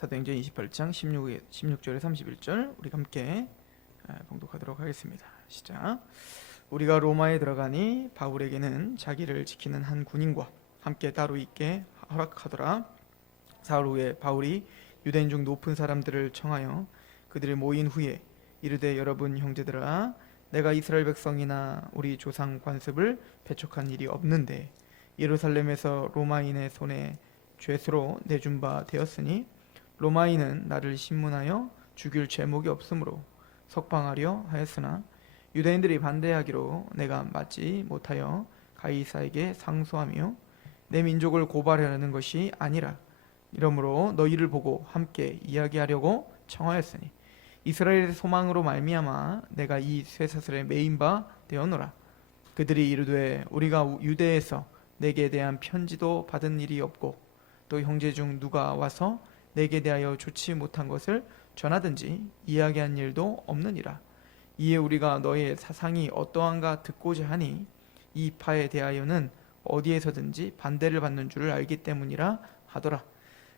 사도행전 28장 16절에 31절 우리 함께 봉독하도록 하겠습니다. 시작. 우리가 로마에 들어가니 바울에게는 자기를 지키는 한 군인과 함께 따로 있게 허락하더라. 사흘 후에 바울이 유대인 중 높은 사람들을 청하여 그들이 모인 후에 이르되, 여러분 형제들아, 내가 이스라엘 백성이나 우리 조상 관습을 배척한 일이 없는데 예루살렘에서 로마인의 손에 죄수로 내준 바 되었으니 로마인은 나를 신문하여 죽일 죄목이 없으므로 석방하려 하였으나 유대인들이 반대하기로 내가 맞지 못하여 가이사에게 상소하며 내 민족을 고발하려는 것이 아니라 이러므로 너희를 보고 함께 이야기하려고 청하였으니 이스라엘의 소망으로 말미암아 내가 이 쇠사슬에 매인 바 되었노라. 그들이 이르되, 우리가 유대에서 내게 대한 편지도 받은 일이 없고 또 형제 중 누가 와서 내게 대하여 좋지 못한 것을 전하든지 이야기한 일도 없느니라. 이에 우리가 너의 사상이 어떠한가 듣고자 하니 이 파에 대하여는 어디에서든지 반대를 받는 줄을 알기 때문이라 하더라.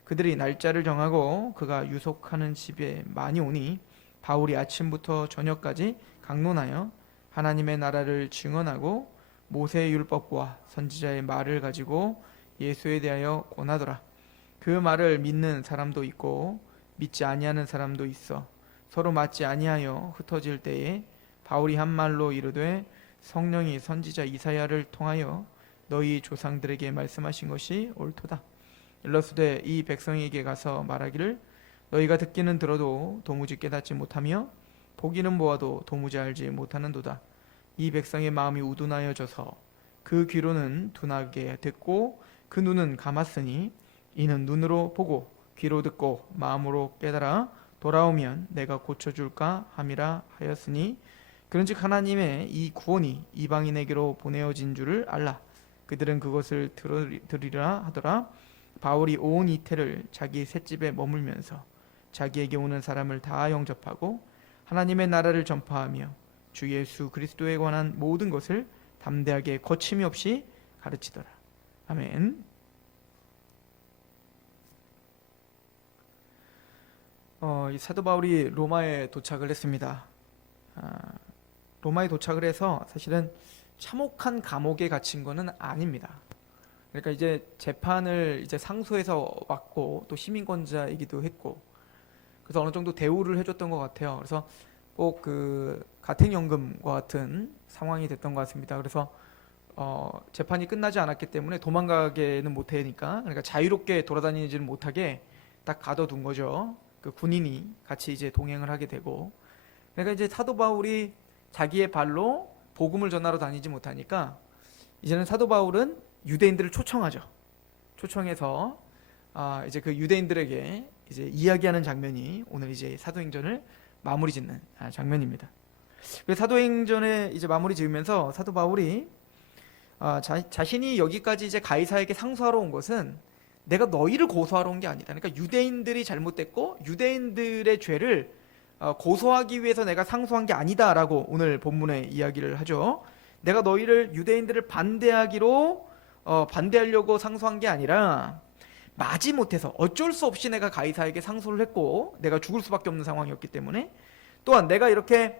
그들이 날짜를 정하고 그가 유속하는 집에 많이 오니 바울이 아침부터 저녁까지 강론하여 하나님의 나라를 증언하고 모세의 율법과 선지자의 말을 가지고 예수에 대하여 권하더라. 그 말을 믿는 사람도 있고 믿지 아니하는 사람도 있어 서로 맞지 아니하여 흩어질 때에 바울이 한 말로 이르되, 성령이 선지자 이사야를 통하여 너희 조상들에게 말씀하신 것이 옳도다. 일러스되, 이 백성에게 가서 말하기를 너희가 듣기는 들어도 도무지 깨닫지 못하며 보기는 보아도 도무지 알지 못하는도다. 이 백성의 마음이 우둔하여져서 그 귀로는 둔하게 듣고 그 눈은 감았으니 이는 눈으로 보고 귀로 듣고 마음으로 깨달아 돌아오면 내가 고쳐줄까 함이라 하였으니, 그런즉 하나님의 이 구원이 이방인에게로 보내어진 줄을 알라. 그들은 그것을 들으리라 하더라. 바울이 온 이태를 자기 셋집에 머물면서 자기에게 오는 사람을 다 영접하고 하나님의 나라를 전파하며 주 예수 그리스도에 관한 모든 것을 담대하게 거침이 없이 가르치더라. 아멘. 이 사도 바울이 로마에 도착을 했습니다. 로마에 도착을 해서 사실은 참혹한 감옥에 갇힌 것은 아닙니다. 그러니까 이제 재판을 이제 상소해서 왔고 또 시민권자이기도 했고 그래서 어느 정도 대우를 해줬던 것 같아요. 그래서 꼭 그 가택연금과 같은 상황이 됐던 것 같습니다. 그래서 재판이 끝나지 않았기 때문에 도망가게는 못하니까, 그러니까 자유롭게 돌아다니지는 못하게 딱 가둬둔 거죠. 그 군인이 같이 이제 동행을 하게 되고, 그러니까 이제 사도 바울이 자기의 발로 복음을 전하러 다니지 못하니까 이제는 사도 바울은 유대인들을 초청하죠. 초청해서 이제 그 유대인들에게 이제 이야기하는 장면이 오늘 이제 사도행전을 마무리 짓는 장면입니다. 사도행전에 이제 마무리 지으면서 사도 바울이 자신이 여기까지 이제 가이사에게 상소하러 온 것은 내가 너희를 고소하러 온 게 아니다. 그러니까 유대인들이 잘못됐고 유대인들의 죄를 고소하기 위해서 내가 상소한 게 아니다라고 오늘 본문에 이야기를 하죠. 내가 너희를 유대인들을 반대하려고 상소한 게 아니라 마지못해서 어쩔 수 없이 내가 가이사에게 상소를 했고 내가 죽을 수밖에 없는 상황이었기 때문에, 또한 내가 이렇게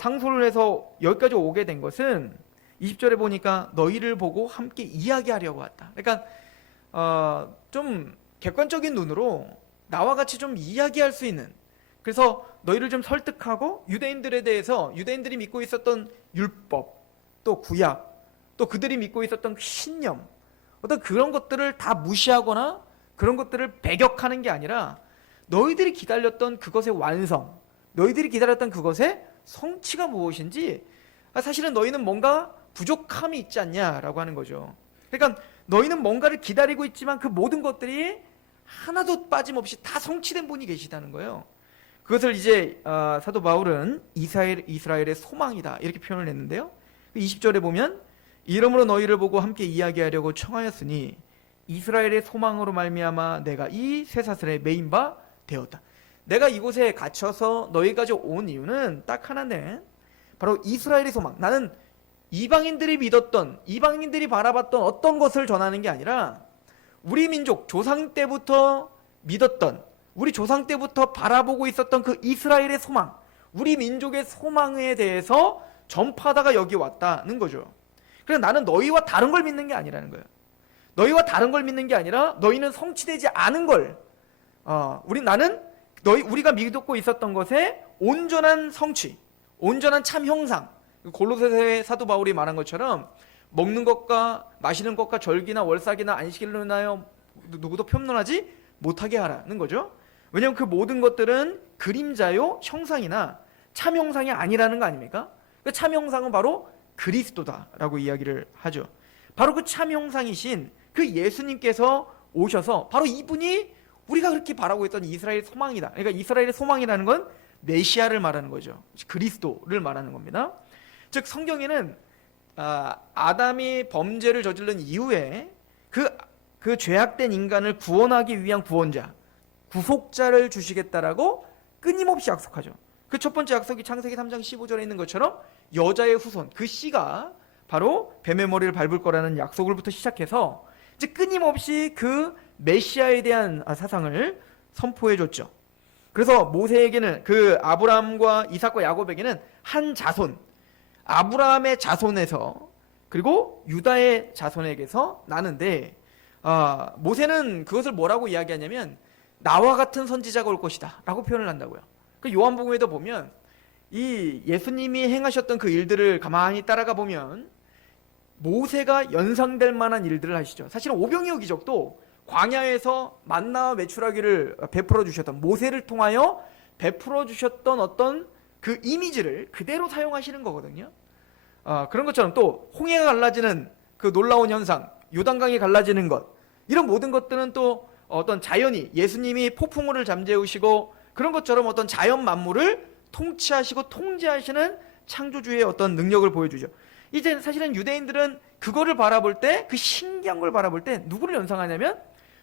상소를 해서 여기까지 오게 된 것은 20절에 보니까 너희를 보고 함께 이야기하려고 왔다. 그러니까 좀 객관적인 눈으로 나와 같이 좀 이야기할 수 있는, 그래서 너희를 좀 설득하고 유대인들에 대해서 유대인들이 믿고 있었던 율법, 또 구약, 또 그들이 믿고 있었던 신념, 어떤 그런 것들을 다 무시하거나 그런 것들을 배격하는 게 아니라 너희들이 기다렸던 그것의 완성, 너희들이 기다렸던 그것의 성취가 무엇인지, 사실은 너희는 뭔가 부족함이 있지 않냐라고 하는 거죠. 그러니까 너희는 뭔가를 기다리고 있지만 그 모든 것들이 하나도 빠짐없이 다 성취된 분이 계시다는 거예요. 그것을 이제 사도 바울은 이스라엘의 소망이다 이렇게 표현을 했는데요. 20절에 보면 이러므로 너희를 보고 함께 이야기하려고 청하였으니 이스라엘의 소망으로 말미암아 내가 이 쇠사슬에 매인 바 되었다. 내가 이곳에 갇혀서 너희까지 온 이유는 딱 하나인데 바로 이스라엘의 소망, 나는 이방인들이 믿었던, 이방인들이 바라봤던 어떤 것을 전하는 게 아니라 우리 민족 조상 때부터 믿었던 우리 조상 때부터 바라보고 있었던 그 이스라엘의 소망, 우리 민족의 소망에 대해서 전파하다가 여기 왔다는 거죠. 그래서 나는 너희와 다른 걸 믿는 게 아니라는 거예요. 너희와 다른 걸 믿는 게 아니라 너희는 성취되지 않은 걸, 우리가 믿고 있었던 것의 온전한 성취, 온전한 참 형상, 골로새서의 사도 바울이 말한 것처럼 먹는 것과 마시는 것과 절기나 월삭이나 안식일로 인하여 누구도 편론하지 못하게 하라는 거죠. 왜냐하면 그 모든 것들은 그림자요 형상이나 참 형상이 아니라는 거 아닙니까? 그 참 형상은 바로 그리스도다라고 이야기를 하죠. 바로 그 참 형상이신 그 예수님께서 오셔서 바로 이분이 우리가 그렇게 바라고 있던 이스라엘의 소망이다. 그러니까 이스라엘의 소망이라는 건 메시아를 말하는 거죠. 그리스도를 말하는 겁니다. 즉 성경에는 아담이 범죄를 저지른 이후에 그 죄악된 인간을 구원하기 위한 구원자, 구속자를 주시겠다라고 끊임없이 약속하죠. 그 첫 번째 약속이 창세기 3장 15절에 있는 것처럼 여자의 후손, 그 씨가 바로 뱀의 머리를 밟을 거라는 약속을부터 시작해서 이제 끊임없이 그 메시아에 대한 사상을 선포해 줬죠. 그래서 모세에게는 그 아브라함과 이삭과 야곱에게는 한 자손, 아브라함의 자손에서 그리고 유다의 자손에게서 나는데 모세는 그것을 뭐라고 이야기하냐면 나와 같은 선지자가 올 것이다 라고 표현을 한다고요. 그 요한복음에도 보면 이 예수님이 행하셨던 그 일들을 가만히 따라가 보면 모세가 연상될 만한 일들을 하시죠. 사실은 오병이어 기적도 광야에서 만나와 메추라기를 베풀어 주셨던, 모세를 통하여 베풀어 주셨던 어떤 그 이미지를 그대로 사용하시는 거거든요. 그런 것처럼 또 홍해가 갈라지는 그 놀라운 현상, 요단강이 갈라지는 것, 이런 모든 것들은 또 어떤 자연이, 예수님이 폭풍우를 잠재우시고 그런 것처럼 어떤 자연 만물을 통치하시고 통제하시는 창조주의 어떤 능력을 보여주죠. 이제 사실은 유대인들은 그거를 바라볼 때, 그 신기한 걸 바라볼 때 누구를 연상하냐면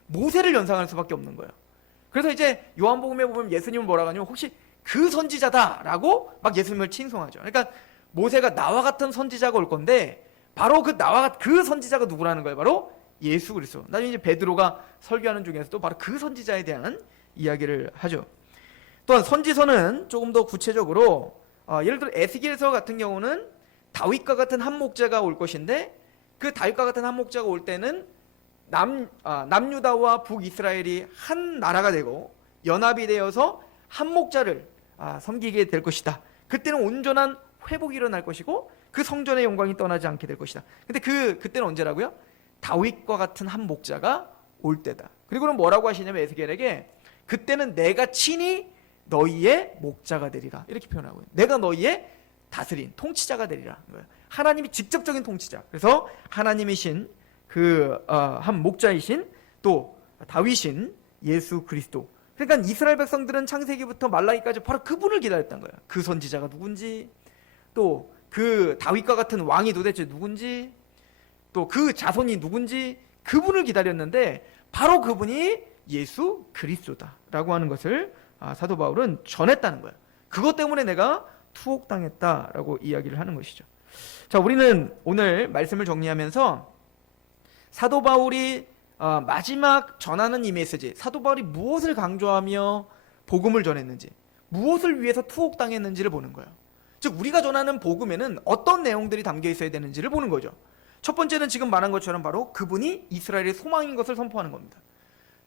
모세를 연상할 수밖에 없는 거예요. 그래서 이제 요한복음에 보면 예수님을 뭐라고 하냐면 혹시 그 선지자다라고 막 예수님을 칭송하죠. 그러니까 모세가 나와 같은 선지자가 올 건데 바로 그 선지자가 누구라는 거예요? 바로 예수 그리스도. 나중에 이제 베드로가 설교하는 중에서도 바로 그 선지자에 대한 이야기를 하죠. 또한 선지서는 조금 더 구체적으로 예를 들어 에스겔서 같은 경우는 다윗과 같은 한 목자가 올 것인데 그 다윗과 같은 한 목자가 올 때는 남유다와 북이스라엘이 한 나라가 되고 연합이 되어서 한 목자를 섬기게 될 것이다. 그때는 온전한 회복이 일어날 것이고 그 성전의 영광이 떠나지 않게 될 것이다. 근데 그때는 언제라고요? 다윗과 같은 한 목자가 올 때다. 그리고는 뭐라고 하시냐면 에스겔에게 그때는 내가 친히 너희의 목자가 되리라 이렇게 표현하고요. 내가 너희의 다스린 통치자가 되리라. 하나님이 직접적인 통치자. 그래서 하나님이신 그 한 목자이신 또 다윗인 예수 그리스도. 그러니까 이스라엘 백성들은 창세기부터 말라기까지 바로 그분을 기다렸던 거예요. 그 선지자가 누군지, 또 그 다윗과 같은 왕이 도대체 누군지, 또 그 자손이 누군지 그분을 기다렸는데 바로 그분이 예수 그리스도다라고 하는 것을 사도 바울은 전했다는 거예요. 그것 때문에 내가 투옥당했다라고 이야기를 하는 것이죠. 자, 우리는 오늘 말씀을 정리하면서 사도 바울이 마지막 전하는 이 메시지, 사도 바울이 무엇을 강조하며 복음을 전했는지, 무엇을 위해서 투옥당했는지를 보는 거예요. 즉 우리가 전하는 복음에는 어떤 내용들이 담겨 있어야 되는지를 보는 거죠. 첫 번째는 지금 말한 것처럼 바로 그분이 이스라엘의 소망인 것을 선포하는 겁니다.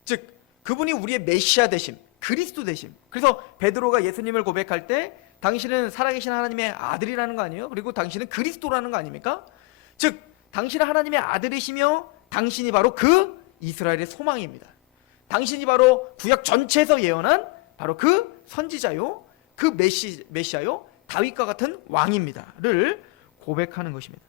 즉 그분이 우리의 메시아 되심, 그리스도 되심. 그래서 베드로가 예수님을 고백할 때 당신은 살아계신 하나님의 아들이라는 거 아니에요? 그리고 당신은 그리스도라는 거 아닙니까? 즉 당신은 하나님의 아들이시며 당신이 바로 그 이스라엘의 소망입니다. 당신이 바로 구약 전체에서 예언한 바로 그 선지자요, 그 메시아요, 다윗과 같은 왕입니다를 고백하는 것입니다.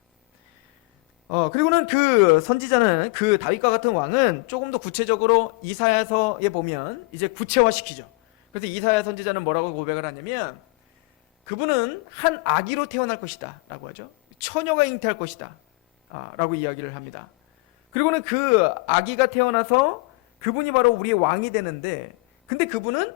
그리고는 그 선지자는, 그 다윗과 같은 왕은 조금 더 구체적으로 이사야서에 보면 이제 구체화시키죠. 그래서 이사야 선지자는 뭐라고 고백을 하냐면 그분은 한 아기로 태어날 것이다 라고 하죠. 처녀가 잉태할 것이다 라고 이야기를 합니다. 그리고는 그 아기가 태어나서 그분이 바로 우리의 왕이 되는데, 근데 그분은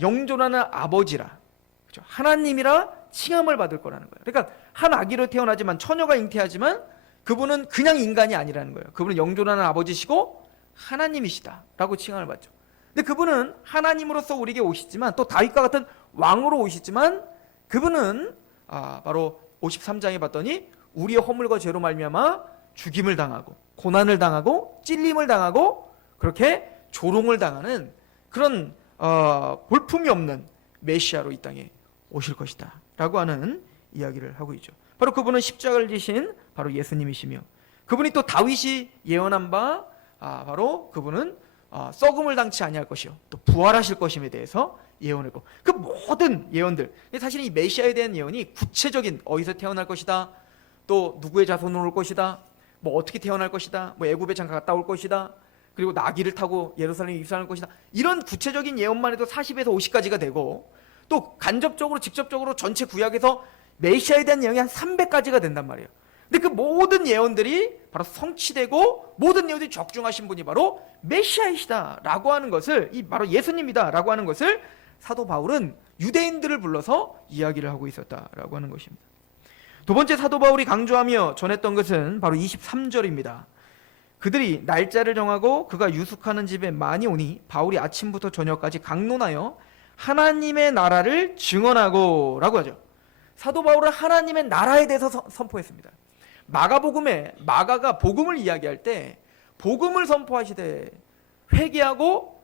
영존하는 아버지라, 그렇죠? 하나님이라 칭함을 받을 거라는 거예요. 그러니까 한 아기로 태어나지만, 처녀가 잉태하지만 그분은 그냥 인간이 아니라는 거예요. 그분은 영존하는 아버지시고 하나님이시다 라고 칭함을 받죠. 근데 그분은 하나님으로서 우리에게 오시지만 또 다윗과 같은 왕으로 오시지만 그분은 바로 53장에 봤더니 우리의 허물과 죄로 말미암아 죽임을 당하고 고난을 당하고 찔림을 당하고 그렇게 조롱을 당하는 그런 볼품이 없는 메시아로 이 땅에 오실 것이다 라고 하는 이야기를 하고 있죠. 바로 그분은 십자가를 지신 바로 예수님이시며 그분이 또 다윗이 예언한 바 바로 그분은 썩음을 당치 아니할 것이요 또 부활하실 것임에 대해서 예언했고 그 모든 예언들 사실 이 메시아에 대한 예언이 구체적인 어디서 태어날 것이다 또 누구의 자손으로 올 것이다 뭐 어떻게 태어날 것이다 뭐 애굽에 잠깐 갔다 올 것이다 그리고 나귀를 타고 예루살렘에 입성할 것이다 이런 구체적인 예언만 해도 40에서 50가지가 되고 또 간접적으로 직접적으로 전체 구약에서 메시아에 대한 예언이 한 300가지가 된단 말이에요. 근데 그 모든 예언들이 바로 성취되고 모든 예언들이 적중하신 분이 바로 메시아이시다라고 하는 것을 이 바로 예수님이다라고 하는 것을 사도 바울은 유대인들을 불러서 이야기를 하고 있었다라고 하는 것입니다. 두 번째 사도 바울이 강조하며 전했던 것은 바로 23절입니다. 그들이 날짜를 정하고 그가 유숙하는 집에 많이 오니 바울이 아침부터 저녁까지 강론하여 하나님의 나라를 증언하고 라고 하죠. 사도 바울은 하나님의 나라에 대해서 선포했습니다. 마가복음에 마가가 복음을 이야기할 때 복음을 선포하시되 회개하고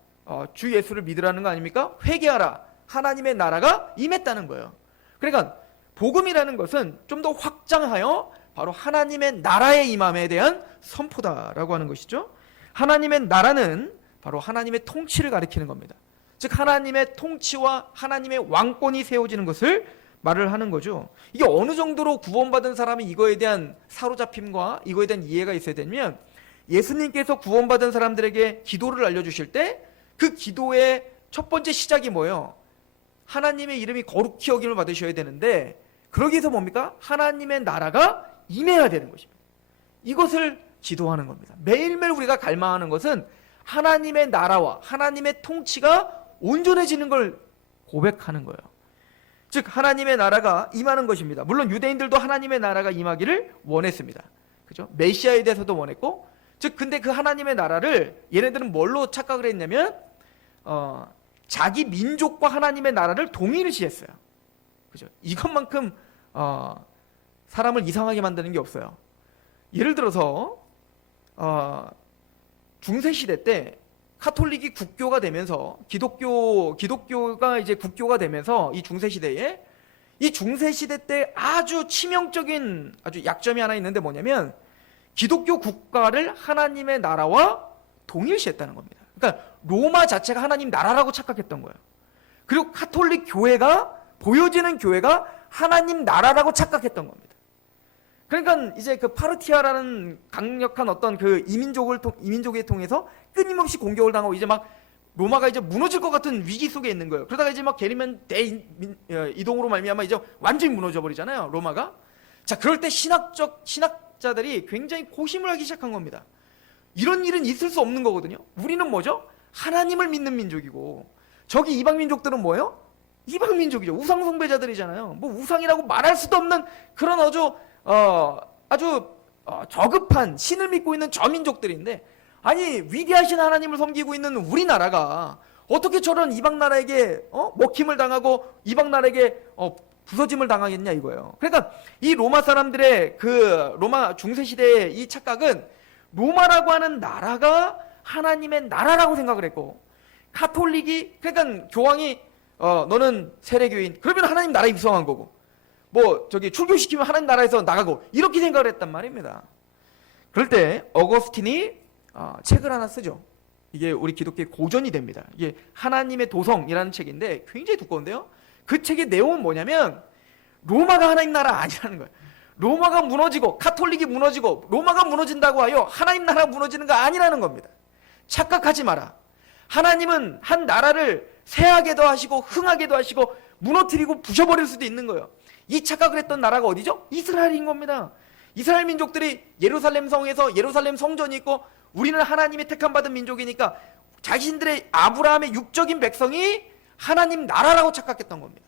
주 예수를 믿으라는 거 아닙니까? 회개하라 하나님의 나라가 임했다는 거예요. 그러니까 복음이라는 것은 좀 더 확장하여 바로 하나님의 나라의 임함에 대한 선포다라고 하는 것이죠. 하나님의 나라는 바로 하나님의 통치를 가리키는 겁니다. 즉 하나님의 통치와 하나님의 왕권이 세워지는 것을 말을 하는 거죠. 이게 어느 정도로 구원받은 사람이 이거에 대한 사로잡힘과 이거에 대한 이해가 있어야 되면 예수님께서 구원받은 사람들에게 기도를 알려주실 때 그 기도의 첫 번째 시작이 뭐예요? 하나님의 이름이 거룩히 여김을 받으셔야 되는데 그러기 위해서 뭡니까? 하나님의 나라가 임해야 되는 것입니다. 이것을 기도하는 겁니다. 매일매일 우리가 갈망하는 것은 하나님의 나라와 하나님의 통치가 온전해지는 걸 고백하는 거예요. 즉 하나님의 나라가 임하는 것입니다. 물론 유대인들도 하나님의 나라가 임하기를 원했습니다. 그죠? 메시아에 대해서도 원했고 즉 근데 그 하나님의 나라를 얘네들은 뭘로 착각을 했냐면 자기 민족과 하나님의 나라를 동일시했어요. 그죠? 이것만큼 사람을 이상하게 만드는 게 없어요. 예를 들어서 중세시대 때 카톨릭이 국교가 되면서 기독교가 이제 국교가 되면서 이 중세시대에 이 중세시대 때 아주 치명적인 아주 약점이 하나 있는데 뭐냐면 기독교 국가를 하나님의 나라와 동일시했다는 겁니다. 그러니까 로마 자체가 하나님 나라라고 착각했던 거예요. 그리고 카톨릭 교회가 보여지는 교회가 하나님 나라라고 착각했던 겁니다. 그러니까 이제 그 파르티아라는 강력한 어떤 그 이민족에 통해서 끊임없이 공격을 당하고 이제 막 로마가 이제 무너질 것 같은 위기 속에 있는 거예요. 그러다가 이제 막 게리만 대이동으로 말미암아 이제 완전히 무너져 버리잖아요, 로마가. 자, 그럴 때 신학자들이 굉장히 고심을 하기 시작한 겁니다. 이런 일은 있을 수 없는 거거든요. 우리는 뭐죠? 하나님을 믿는 민족이고 저기 이방 민족들은 뭐예요? 이방 민족이죠. 우상 숭배자들이잖아요. 뭐 우상이라고 말할 수도 없는 그런 아주 저급한 신을 믿고 있는 저 민족들인데 아니 위대하신 하나님을 섬기고 있는 우리나라가 어떻게 저런 이방 나라에게 먹힘을 당하고 이방 나라에게 부서짐을 당하겠냐 이거예요. 그러니까 이 로마 사람들의 그 로마 중세 시대의 이 착각은 로마라고 하는 나라가 하나님의 나라라고 생각을 했고 카톨릭이 그러니까 교황이 너는 세례교인 그러면 하나님 나라에 입성한 거고 뭐 저기 출교시키면 하나님 나라에서 나가고 이렇게 생각을 했단 말입니다. 그럴 때 어거스틴이 책을 하나 쓰죠. 이게 우리 기독교의 고전이 됩니다. 이게 하나님의 도성이라는 책인데 굉장히 두꺼운데요. 그 책의 내용은 뭐냐면 로마가 하나님 나라 아니라는 거예요. 로마가 무너지고 카톨릭이 무너지고 로마가 무너진다고 하여 하나님 나라가 무너지는 거 아니라는 겁니다. 착각하지 마라. 하나님은 한 나라를 쇠하게도 하시고 흥하게도 하시고 무너뜨리고 부셔버릴 수도 있는 거예요. 이 착각을 했던 나라가 어디죠? 이스라엘인 겁니다. 이스라엘 민족들이 예루살렘 성에서 예루살렘 성전이 있고 우리는 하나님의 택함받은 민족이니까 자신들의 아브라함의 육적인 백성이 하나님 나라라고 착각했던 겁니다.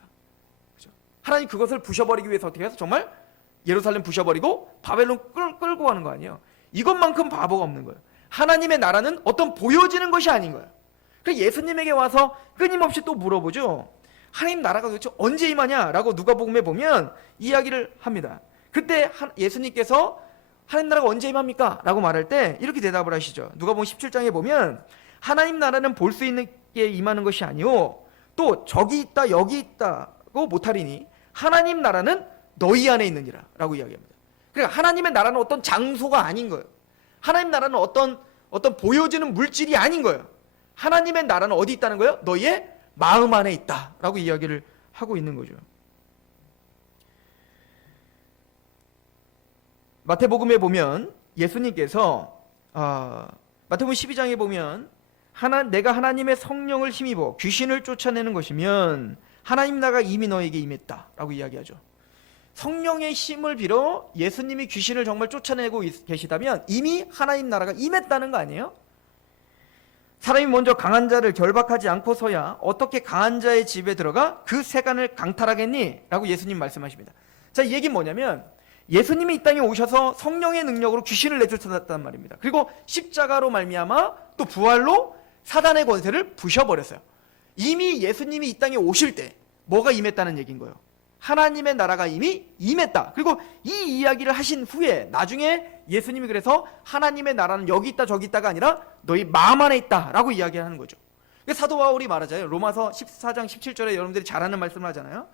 그렇죠? 하나님 그것을 부셔버리기 위해서 어떻게 해서 정말 예루살렘 부셔버리고 바벨론 끌고 가는 거 아니에요. 이것만큼 바보가 없는 거예요. 하나님의 나라는 어떤 보여지는 것이 아닌 거예요. 그래서 예수님에게 와서 끊임없이 또 물어보죠. 하나님 나라가 도대체 언제 임하냐라고 누가복음에 보면 이야기를 합니다. 그때 예수님께서 하나님 나라가 언제 임합니까? 라고 말할 때 이렇게 대답을 하시죠. 누가복음 17장에 보면 하나님 나라는 볼 수 있는 게 임하는 것이 아니요 또 저기 있다 여기 있다고 못하리니 하나님 나라는 너희 안에 있느니라 라고 이야기합니다. 그러니까 하나님의 나라는 어떤 장소가 아닌 거예요. 하나님 나라는 어떤 보여지는 물질이 아닌 거예요. 하나님의 나라는 어디 있다는 거예요? 너희의 마음 안에 있다 라고 이야기를 하고 있는 거죠. 마태복음에 보면 예수님께서 마태복음 12장에 보면 내가 하나님의 성령을 힘입어 귀신을 쫓아내는 것이면 하나님 나라가 이미 너에게 임했다 라고 이야기하죠. 성령의 힘을 빌어 예수님이 귀신을 정말 쫓아내고 계시다면 이미 하나님 나라가 임했다는 거 아니에요? 사람이 먼저 강한 자를 결박하지 않고서야 어떻게 강한 자의 집에 들어가 그 세간을 강탈하겠니? 라고 예수님 말씀하십니다. 자, 이 얘기는 뭐냐면 예수님이 이 땅에 오셔서 성령의 능력으로 귀신을 내쫓았단 말입니다. 그리고 십자가로 말미암아 또 부활로 사단의 권세를 부셔버렸어요. 이미 예수님이 이 땅에 오실 때 뭐가 임했다는 얘기인 거예요? 하나님의 나라가 이미 임했다. 그리고 이 이야기를 하신 후에 나중에 예수님이 그래서 하나님의 나라는 여기 있다 저기 있다가 아니라 너희 마음 안에 있다 라고 이야기하는 거죠. 사도 바울이 말하잖아요. 로마서 14장 17절에 여러분들이 잘 아는 말씀을 하잖아요.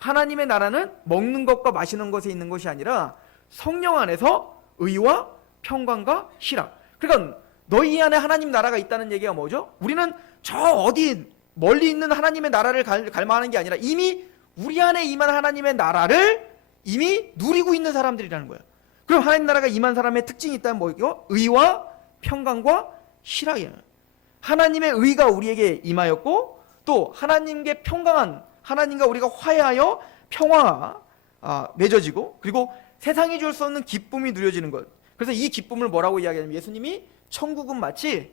하나님의 나라는 먹는 것과 마시는 것에 있는 것이 아니라 성령 안에서 의와 평강과 희락. 그러니까 너희 안에 하나님 나라가 있다는 얘기가 뭐죠? 우리는 저 어디 멀리 있는 하나님의 나라를 갈망하는 게 아니라 이미 우리 안에 임한 하나님의 나라를 이미 누리고 있는 사람들이라는 거예요. 그럼 하나님 나라가 임한 사람의 특징이 있다면 뭐죠? 의와 평강과 희락이에요. 하나님의 의가 우리에게 임하였고 또 하나님께 평강한 하나님과 우리가 화해하여 평화가 맺어지고 그리고 세상이 줄 수 없는 기쁨이 누려지는 것. 그래서 이 기쁨을 뭐라고 이야기하냐면 예수님이 천국은 마치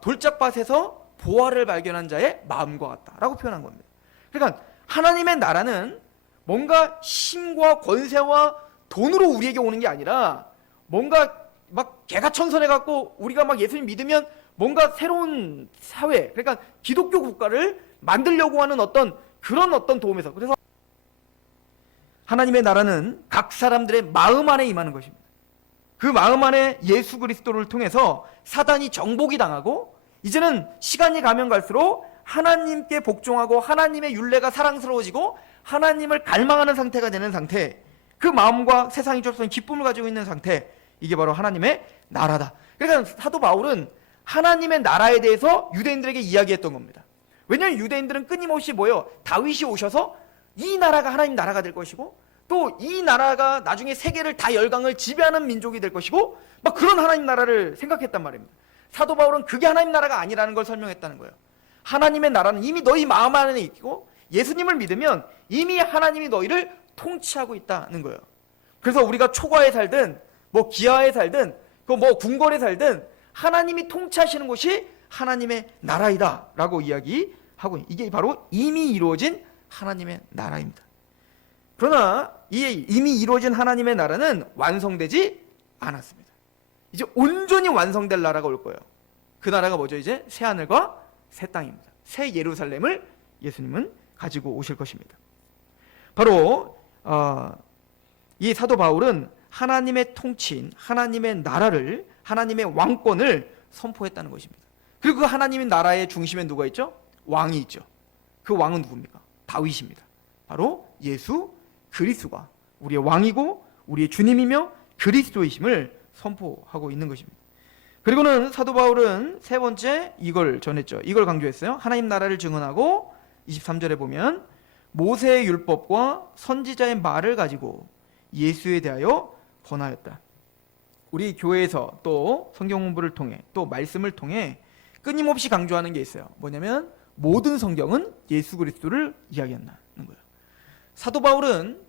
돌짝밭에서 보화를 발견한 자의 마음과 같다라고 표현한 겁니다. 그러니까 하나님의 나라는 뭔가 힘과 권세와 돈으로 우리에게 오는 게 아니라 뭔가 막 개가천선해 갖고 우리가 막 예수님 믿으면 뭔가 새로운 사회, 그러니까 기독교 국가를 만들려고 하는 그런 도움에서, 그래서 하나님의 나라는 각 사람들의 마음 안에 임하는 것입니다. 그 마음 안에 예수 그리스도를 통해서 사단이 정복이 당하고 이제는 시간이 가면 갈수록 하나님께 복종하고 하나님의 율례가 사랑스러워지고 하나님을 갈망하는 상태가 되는 상태, 그 마음과 세상이 줄 수 있는 기쁨을 가지고 있는 상태, 이게 바로 하나님의 나라다. 그러니까 사도 바울은 하나님의 나라에 대해서 유대인들에게 이야기했던 겁니다. 왜냐하면 유대인들은 끊임없이 다윗이 오셔서 이 나라가 하나님 나라가 될 것이고 또 이 나라가 나중에 세계를 다 열강을 지배하는 민족이 될 것이고 막 그런 하나님 나라를 생각했단 말입니다. 사도 바울은 그게 하나님 나라가 아니라는 걸 설명했다는 거예요. 하나님의 나라는 이미 너희 마음 안에 있고 예수님을 믿으면 이미 하나님이 너희를 통치하고 있다는 거예요. 그래서 우리가 초과에 살든 기아에 살든 궁궐에 살든 하나님이 통치하시는 곳이 하나님의 나라이다 라고 이야기하고, 이게 바로 이미 이루어진 하나님의 나라입니다. 그러나 이 이미 이루어진 하나님의 나라는 완성되지 않았습니다. 이제 온전히 완성될 나라가 올 거예요. 그 나라가 뭐죠? 이제 새 하늘과 새 땅입니다. 새 예루살렘을 예수님은 가지고 오실 것입니다. 바로 이 사도 바울은 하나님의 통치인 하나님의 나라를, 하나님의 왕권을 선포했다는 것입니다. 그리고 그 하나님의 나라의 중심에 누가 있죠? 왕이 있죠. 그 왕은 누굽니까? 다윗입니다. 바로 예수 그리스도가 우리의 왕이고 우리의 주님이며 그리스도이심을 선포하고 있는 것입니다. 그리고는 사도 바울은 세 번째 이걸 전했죠. 이걸 강조했어요. 하나님 나라를 증언하고 23절에 보면 모세의 율법과 선지자의 말을 가지고 예수에 대하여 번하였다. 우리 교회에서 또 성경 공부를 통해 또 말씀을 통해 끊임없이 강조하는 게 있어요. 뭐냐면 모든 성경은 예수 그리스도를 이야기한다는 거예요. 사도 바울은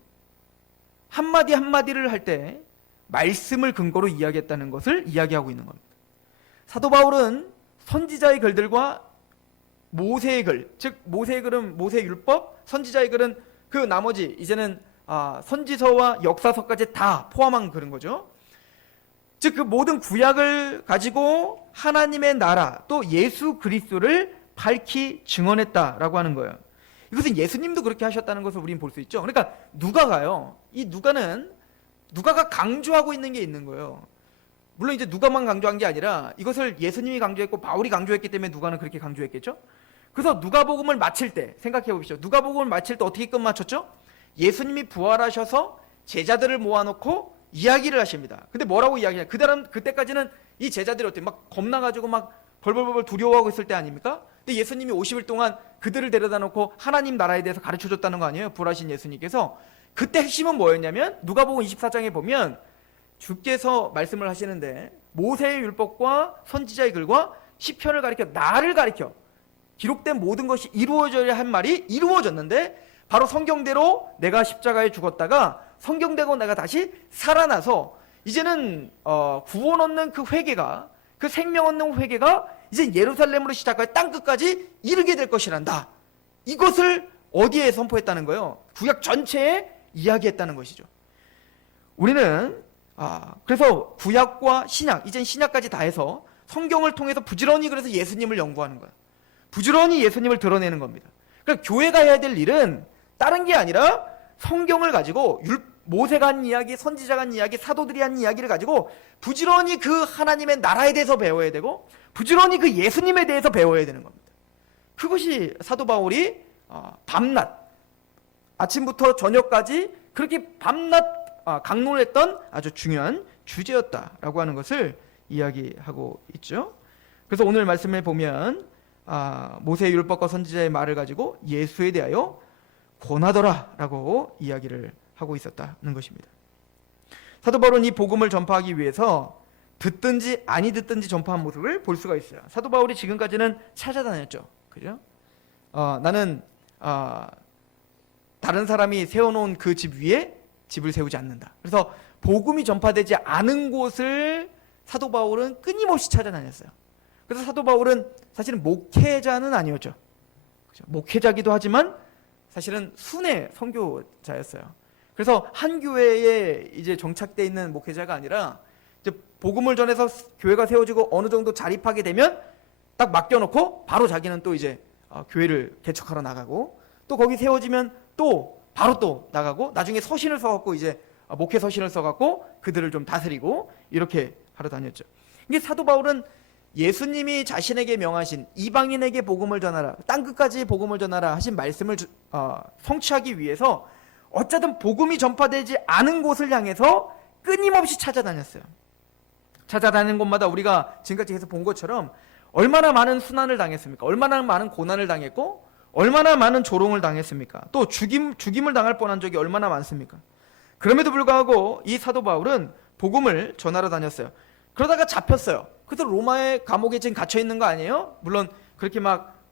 한마디 한마디를 할 때 말씀을 근거로 이야기했다는 것을 이야기하고 있는 겁니다. 사도 바울은 선지자의 글들과 모세의 글, 즉 모세의 글은 모세의 율법, 선지자의 글은 그 나머지 이제는 선지서와 역사서까지 다 포함한 그런 거죠. 즉 그 모든 구약을 가지고 하나님의 나라 또 예수 그리스도를 밝히 증언했다라고 하는 거예요. 이것은 예수님도 그렇게 하셨다는 것을 우리는 볼 수 있죠. 그러니까 누가가요. 이 누가가 강조하고 있는 게 있는 거예요. 물론 이제 누가만 강조한 게 아니라 이것을 예수님이 강조했고 바울이 강조했기 때문에 누가는 그렇게 강조했겠죠. 그래서 누가복음을 마칠 때 생각해 보십시오. 누가복음을 마칠 때 어떻게 끝마쳤죠? 예수님이 부활하셔서 제자들을 모아놓고 이야기를 하십니다. 근데 뭐라고 이야기해요? 그때까지는 이 제자들이 어때요? 막 겁나가지고 막 벌벌벌 두려워하고 있을 때 아닙니까? 근데 예수님이 50일 동안 그들을 데려다 놓고 하나님 나라에 대해서 가르쳐줬다는 거 아니에요? 부활하신 예수님께서. 그때 핵심은 뭐였냐면 누가복음 24장에 보면 주께서 말씀을 하시는데 모세의 율법과 선지자의 글과 시편을 가리켜 나를 가리켜 기록된 모든 것이 이루어져야 할 말이 이루어졌는데 바로 성경대로 내가 십자가에 죽었다가 성경대로 내가 다시 살아나서 이제는 구원 얻는 그 회개가 그 생명 얻는 회개가 이제 예루살렘으로 시작하여 땅끝까지 이르게 될 것이란다. 이것을 어디에 선포했다는 거예요? 구약 전체에 이야기했다는 것이죠. 우리는 그래서 구약과 신약, 이젠 신약까지 다 해서 성경을 통해서 부지런히 그래서 예수님을 연구하는 거예요. 부지런히 예수님을 드러내는 겁니다. 그러니까 교회가 해야 될 일은 다른 게 아니라 성경을 가지고 모세가 한 이야기, 선지자가 한 이야기, 사도들이 한 이야기를 가지고 부지런히 그 하나님의 나라에 대해서 배워야 되고 부지런히 그 예수님에 대해서 배워야 되는 겁니다. 그것이 사도 바울이 밤낮 아침부터 저녁까지 그렇게 밤낮 강론했던 아주 중요한 주제였다라고 하는 것을 이야기하고 있죠. 그래서 오늘 말씀에 보면 모세의 율법과 선지자의 말을 가지고 예수에 대하여 권하더라라고 이야기를 하고 있었다는 것입니다. 사도 바울은 이 복음을 전파하기 위해서 듣든지 아니 듣든지 전파한 모습을 볼 수가 있어요. 사도 바울이 지금까지는 찾아다녔죠. 그죠? 나는 다른 사람이 세워놓은 그 집 위에 집을 세우지 않는다. 그래서 복음이 전파되지 않은 곳을 사도 바울은 끊임없이 찾아다녔어요. 그래서 사도 바울은 사실은 목회자는 아니었죠. 그렇죠? 목회자기도 하지만 사실은 순회 선교자였어요. 그래서 한 교회에 이제 정착되어 있는 목회자가 아니라 이제 복음을 전해서 교회가 세워지고 어느 정도 자립하게 되면 딱 맡겨놓고 바로 자기는 또 이제 교회를 개척하러 나가고 또 거기 세워지면 또 바로 또 나가고 나중에 서신을 써갖고 이제 목회 서신을 써갖고 그들을 좀 다스리고 이렇게 하러 다녔죠. 이게 사도 바울은 예수님이 자신에게 명하신 이방인에게 복음을 전하라, 땅끝까지 복음을 전하라 하신 말씀을 성취하기 위해서 어쩌든 복음이 전파되지 않은 곳을 향해서 끊임없이 찾아다녔어요. 찾아다니는 곳마다 우리가 지금까지 계속 본 것처럼 얼마나 많은 순환을 당했습니까? 얼마나 많은 고난을 당했고 얼마나 많은 조롱을 당했습니까? 또 죽임을 당할 뻔한 적이 얼마나 많습니까? 그럼에도 불구하고 이 사도 바울은 복음을 전하러 다녔어요. 그러다가 잡혔어요. 그래서 로마의 감옥에 지금 갇혀 있는 거 아니에요? 물론 그렇게 막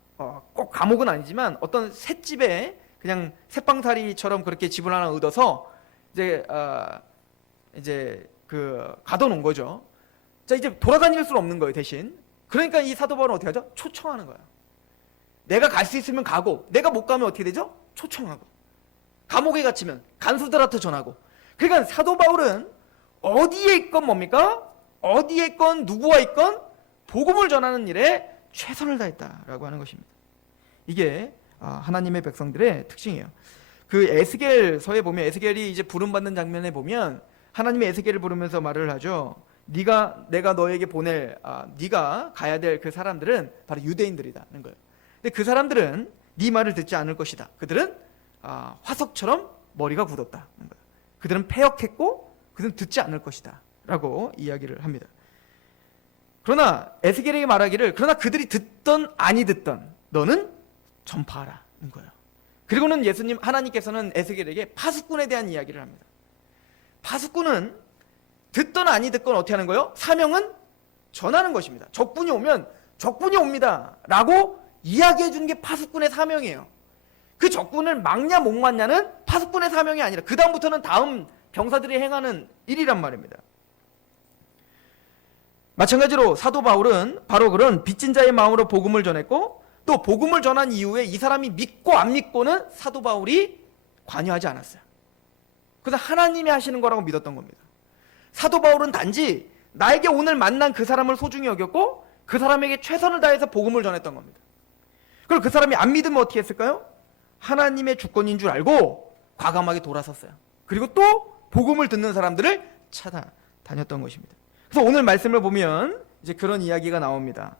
꼭 감옥은 아니지만 어떤 셋집에 그냥 새빵살이처럼 그렇게 집을 하나 얻어서 이제 그 가둬놓은 거죠. 자, 이제 돌아다닐 수는 없는 거예요, 대신. 그러니까 이 사도 바울은 어떻게 하죠? 초청하는 거예요. 내가 갈 수 있으면 가고 내가 못 가면 어떻게 되죠? 초청하고. 감옥에 갇히면 간수들한테 전하고. 그러니까 사도 바울은 어디에 있건 뭡니까? 어디에 있건 누구와 있건 복음을 전하는 일에 최선을 다했다라고 하는 것입니다. 이게 하나님의 백성들의 특징이에요. 그 에스겔서에 보면 에스겔이 이제 부름받는 장면에 보면 하나님이 에스겔을 부르면서 말을 하죠. 내가 너에게 보낼 네가 가야 될 그 사람들은 바로 유대인들이다는 거예요. 근데 그 사람들은 네 말을 듣지 않을 것이다. 그들은 화석처럼 머리가 굳었다는 거예요. 그들은 패역했고 그들은 듣지 않을 것이다 라고 이야기를 합니다. 그러나 에스겔에게 말하기를 그러나 그들이 듣던 아니 듣던 너는 전파하라는 거예요. 그리고는 하나님께서는 에스겔에게 파수꾼에 대한 이야기를 합니다. 파수꾼은 듣던 아니 듣건 어떻게 하는 거예요? 사명은 전하는 것입니다. 적군이 오면 적군이 옵니다 라고 이야기해 주는 게 파수꾼의 사명이에요. 그 적군을 막냐 못 막냐는 파수꾼의 사명이 아니라 그 다음부터는 다음 병사들이 행하는 일이란 말입니다. 마찬가지로 사도 바울은 바로 그런 빚진 자의 마음으로 복음을 전했고 또 복음을 전한 이후에 이 사람이 믿고 안 믿고는 사도 바울이 관여하지 않았어요. 그래서 하나님이 하시는 거라고 믿었던 겁니다. 사도 바울은 단지 나에게 오늘 만난 그 사람을 소중히 여겼고 그 사람에게 최선을 다해서 복음을 전했던 겁니다. 그리고 그 사람이 안 믿으면 어떻게 했을까요? 하나님의 주권인 줄 알고 과감하게 돌아섰어요. 그리고 또 복음을 듣는 사람들을 찾아다녔던 것입니다. 그래서 오늘 말씀을 보면 이제 그런 이야기가 나옵니다.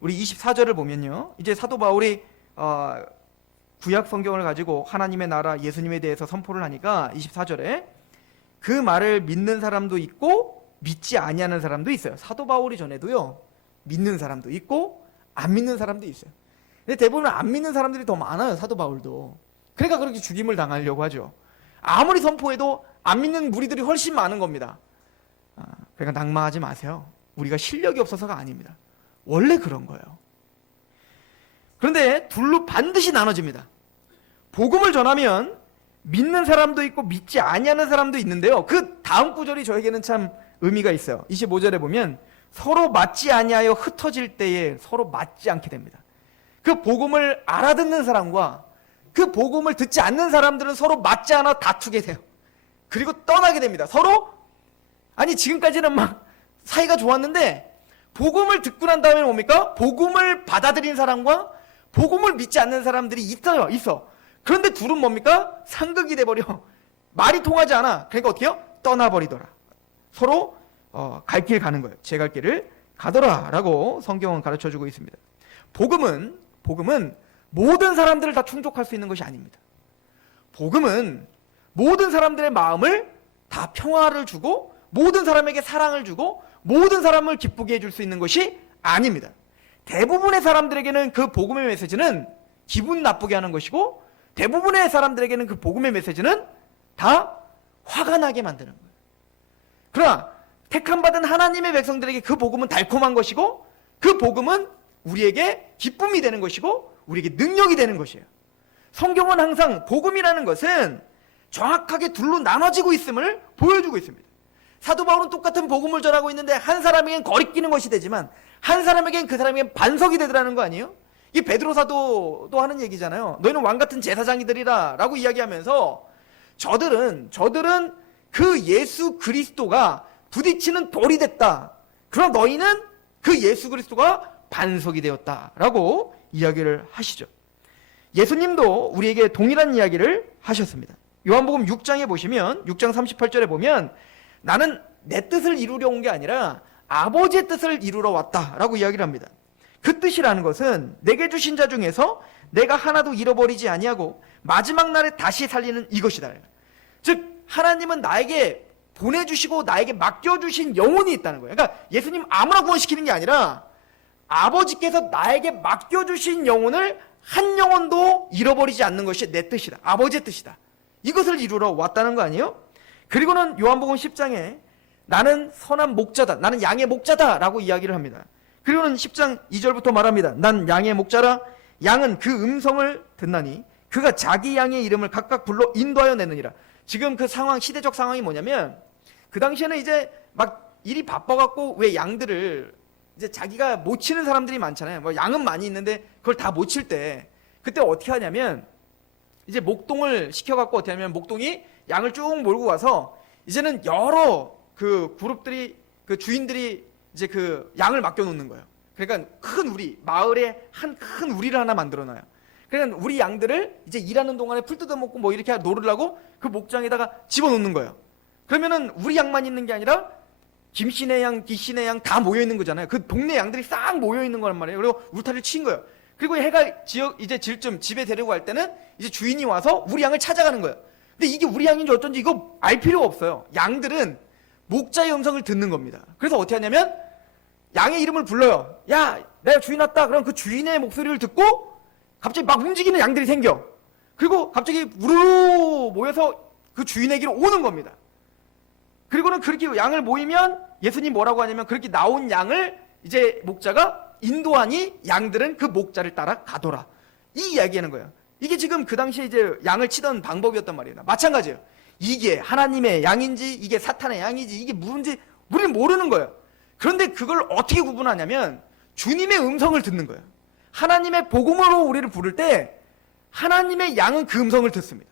우리 24절을 보면요, 이제 사도 바울이 구약 성경을 가지고 하나님의 나라 예수님에 대해서 선포를 하니까 24절에 그 말을 믿는 사람도 있고 믿지 아니하는 사람도 있어요. 사도 바울이 전에도요, 믿는 사람도 있고 안 믿는 사람도 있어요. 근데 대부분 안 믿는 사람들이 더 많아요, 사도 바울도. 그러니까 그렇게 죽임을 당하려고 하죠. 아무리 선포해도 안 믿는 무리들이 훨씬 많은 겁니다. 그러니까 낙마하지 마세요. 우리가 실력이 없어서가 아닙니다. 원래 그런 거예요. 그런데 둘로 반드시 나눠집니다. 복음을 전하면 믿는 사람도 있고 믿지 아니하는 사람도 있는데요, 그 다음 구절이 저에게는 참 의미가 있어요. 25절에 보면 서로 맞지 아니하여 흩어질 때에 서로 맞지 않게 됩니다. 그 복음을 알아듣는 사람과 그 복음을 듣지 않는 사람들은 서로 맞지 않아 다투게 돼요. 그리고 떠나게 됩니다. 서로, 아니 지금까지는 막 사이가 좋았는데 복음을 듣고 난 다음에 뭡니까? 복음을 받아들인 사람과 복음을 믿지 않는 사람들이 있어. 그런데 둘은 뭡니까? 상극이 돼버려. 말이 통하지 않아. 그러니까 어떻게 해요? 떠나버리더라. 서로 갈 길 가는 거예요. 제 갈 길을 가더라 라고 성경은 가르쳐주고 있습니다. 복음은 모든 사람들을 다 충족할 수 있는 것이 아닙니다. 복음은 모든 사람들의 마음을 다 평화를 주고 모든 사람에게 사랑을 주고 모든 사람을 기쁘게 해줄 수 있는 것이 아닙니다. 대부분의 사람들에게는 그 복음의 메시지는 기분 나쁘게 하는 것이고 대부분의 사람들에게는 그 복음의 메시지는 다 화가 나게 만드는 거예요. 그러나 택함받은 하나님의 백성들에게 그 복음은 달콤한 것이고 그 복음은 우리에게 기쁨이 되는 것이고 우리에게 능력이 되는 것이에요. 성경은 항상 복음이라는 것은 정확하게 둘로 나눠지고 있음을 보여주고 있습니다. 사도 바울은 똑같은 복음을 전하고 있는데 한 사람에겐 거리끼는 것이 되지만 한 사람에겐 그 사람에겐 반석이 되더라는 거 아니에요? 이 베드로 사도도 하는 얘기잖아요. 너희는 왕같은 제사장이들이라 라고 이야기하면서 저들은 그 예수 그리스도가 부딪히는 돌이 됐다. 그러나 너희는 그 예수 그리스도가 반석이 되었다라고 이야기를 하시죠. 예수님도 우리에게 동일한 이야기를 하셨습니다. 요한복음 6장에 보시면 6장 38절에 보면 나는 내 뜻을 이루려 온 게 아니라 아버지의 뜻을 이루러 왔다라고 이야기를 합니다. 그 뜻이라는 것은 내게 주신 자 중에서 내가 하나도 잃어버리지 아니하고 마지막 날에 다시 살리는 이것이다. 즉 하나님은 나에게 보내주시고 나에게 맡겨주신 영혼이 있다는 거예요. 그러니까 예수님 아무나 구원시키는 게 아니라 아버지께서 나에게 맡겨주신 영혼을 한 영혼도 잃어버리지 않는 것이 내 뜻이다. 아버지의 뜻이다. 이것을 이루러 왔다는 거 아니에요? 그리고는 요한복음 10장에 나는 선한 목자다. 나는 양의 목자다 라고 이야기를 합니다. 그리고는 10장 2절부터 말합니다. 난 양의 목자라. 양은 그 음성을 듣나니 그가 자기 양의 이름을 각각 불러 인도하여 내느니라. 지금 그 상황, 시대적 상황이 뭐냐면 그 당시에는 이제 막 일이 바빠갖고 왜 양들을 이제 자기가 못 치는 사람들이 많잖아요. 뭐 양은 많이 있는데 그걸 다 못 칠 때 그때 어떻게 하냐면 이제 목동을 시켜갖고 어떻게 하냐면 목동이 양을 쭉 몰고 와서 이제는 여러 그 그룹들이 그 주인들이 이제 그 양을 맡겨놓는 거예요. 그러니까 큰 우리 마을에 한 큰 우리를 하나 만들어놔요. 그러니까 우리 양들을 이제 일하는 동안에 풀 뜯어먹고 뭐 이렇게 노르려고 그 목장에다가 집어넣는 거예요. 그러면은 우리 양만 있는 게 아니라 김씨네 양, 기씨네 양 다 모여 있는 거잖아요. 그 동네 양들이 싹 모여 있는 거란 말이에요. 그리고 울타리를 친 거예요. 그리고 해가 이제 질쯤 집에 데리고 갈 때는 이제 주인이 와서 우리 양을 찾아가는 거예요. 근데 이게 우리 양인지 어쩐지 이거 알 필요가 없어요. 양들은 목자의 음성을 듣는 겁니다. 그래서 어떻게 하냐면 양의 이름을 불러요. 야, 내가 주인 왔다. 그럼 그 주인의 목소리를 듣고 갑자기 막 움직이는 양들이 생겨. 그리고 갑자기 우르르 모여서 그 주인에게로 오는 겁니다. 그리고는 그렇게 양을 모이면 예수님 뭐라고 하냐면 그렇게 나온 양을 이제 목자가 인도하니 양들은 그 목자를 따라 가더라. 이 이야기하는 거예요. 이게 지금 그 당시에 이제 양을 치던 방법이었단 말이에요. 마찬가지예요. 이게 하나님의 양인지 이게 사탄의 양인지 이게 뭔지 우리는 모르는 거예요. 그런데 그걸 어떻게 구분하냐면 주님의 음성을 듣는 거예요. 하나님의 복음으로 우리를 부를 때 하나님의 양은 그 음성을 듣습니다.